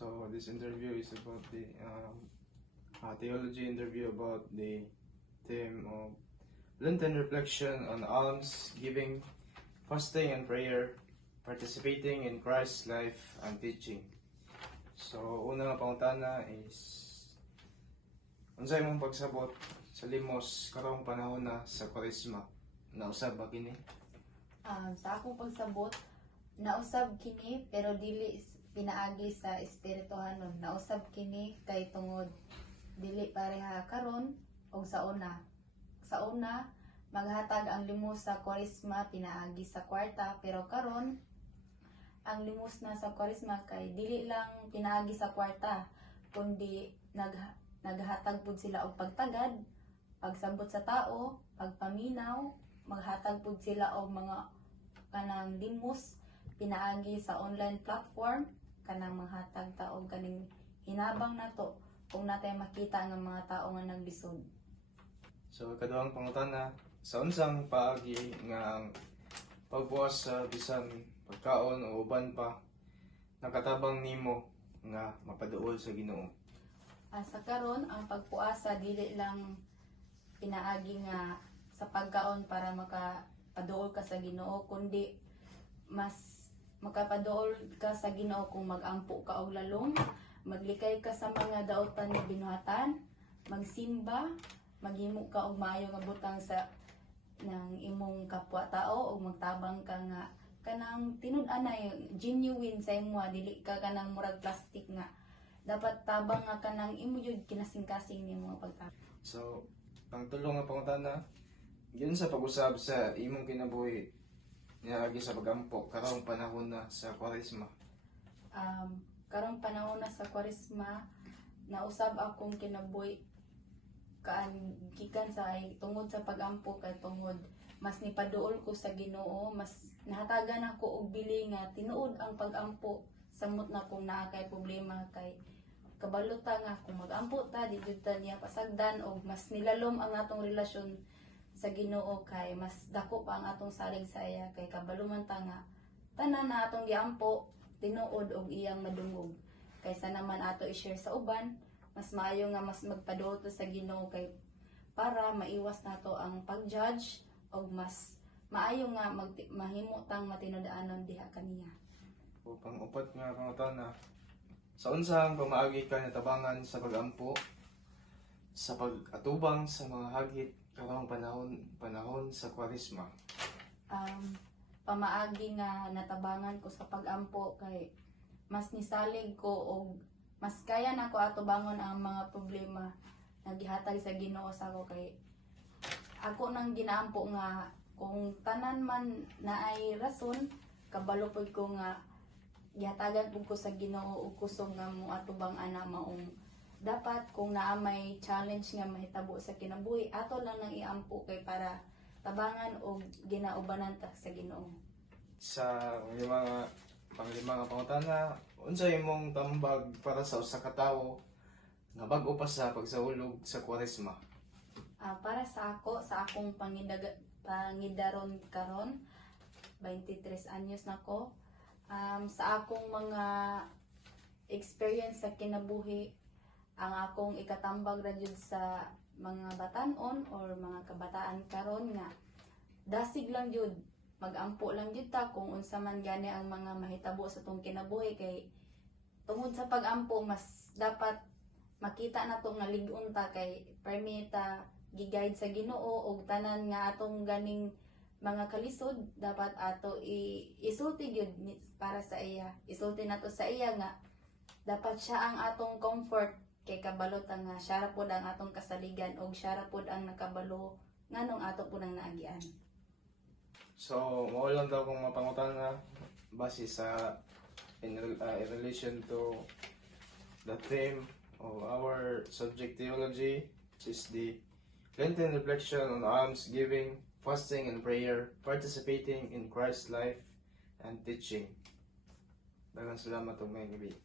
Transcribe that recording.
So this interview is about the theology interview about the theme of Lenten reflection on alms, giving, fasting and prayer, participating in Christ's life and teaching. So una nga pangutana is unsay imong pagsabot sa limos karong panahon na sa Kwaresma? Nausab ba kini? Sa akong pagsabot, nausab kini pero dili pinaagi sa espirituhanon. Nausab kini kay tungod dili pareha karon og sa una. Sa una, maghatag ang limos sa Kwaresma pinaagi sa kwarta, pero karon ang limos na sa Kwaresma kay dili lang pinaagi sa kwarta, kundi naghatag pud sila og pagtagad, pagsabot sa tao, pagpaminaw, maghatag pud sila og mga kanang limos pinaagi sa online platform, kanang maghatag ta og kaning hinabang nato kung natay makita nga mga tao nga naglisod. So kaduhang pangutana, sa unsang paagi nga ang pagbuwas sa bisan pagkaon o uban pa nakatabang nimo nga mapaduol sa Ginoo? Sa karon ang pagpuasa dili lang pinaagi nga sa pagkaon para makapaduol ka sa Ginoo, kundi mas makapaduol ka sa Ginoo kung magampo ka og lalong, maglikay ka sa mga daotan nga binuhatan, magsimba, maghimo ka og maayo nga butang sa ng imong kapwa-tao ug magtabang ka nga kanang tinud-anay genuine sa imo, dili ka kanang murag plastic nga dapat tabang nga kanang imo jud kinasing-kasing nimo pagtabang. So ang tulo nga pangutana, yun sa pag-usab sa imong kinabuhi niagi sa pagampo karong panahon na sa Kwaresma. Karong panahon na sa Kwaresma, nausab akong kinabuhi gikan sa tungod sa pagampo kay tungod mas nipaduol ko sa Ginoo, mas nahatagan ako og bili nga tinuod ang pagampo samot na kung naa kay problema kay kabalo ta nga kung magampo ta di jud ta niya pasagdan og mas nilalom ang atong relasyon sa Ginoo kay mas dako pa ang atong salig sa iya kay kabalo man ta nga tanan na atong giampo tinuod og iyang madungog kaysa naman ato i-share sa uban. Mas maayo nga mas magpaduol ta sa Ginoo kay para maiwas nato ang pag-judge og mas maayo nga mahimo tang matinud-anon diha kaniya. O pang-upat nga pangutana, sa unsang pamaagi ka natabangan sa pagampo sa pag-atubang sa mga hagit karong panahon sa Kwaresma? Pamaagi nga natabangan ko sa pagampo kay mas nisalig ko og mas kaya nako atubangon ang mga problema na gihatag sa Ginoo sa ako kay ako nang ginaampo nga kung tanan man naay rason kabalo pud ko nga gihatagan pud ko sa Ginoo ug kusog nga mo atubang ana maong dapat kung naa may challenge nga mahitabo sa kinabuhi ato lang nang iampo kay para tabangan og ginaubanan ta sa Ginoo. Sa panglima nga pangutana, unsa imong tambag para sa usa ka tawo nga bag-o pa sa pagsahulog sa Kwaresma? Para sa ako, sa akong pangidaron karon, 23 anyos na ko, sa akong mga experience sa kinabuhi, ang akong ikatambag ra jud sa mga batan-on or mga kabataan karon nga dasig lang jud, magampo lang jud ta kung unsa man gani ang mga mahitabo sa tong kinabuhi kay tungod sa pagampo mas dapat makita nato nga lig-on ta kay permita gi-guide sa Ginoo og tanan nga atong ganing mga kalisod dapat ato isulti gyud para sa iya, isulti nato sa iya nga dapat siya ang atong comfort kay kabalo ta nga siya ra pud ang atong kasaligan og siya ra pud ang nakabalo nganong ato pud ang naagian. So, mao lang daw kung mapangutan na base sa in relation to the theme of our subject theology, which is the Lenten reflection on alms, giving, fasting and prayer, participating in Christ's life and teaching. Daghang salamat og may gabi.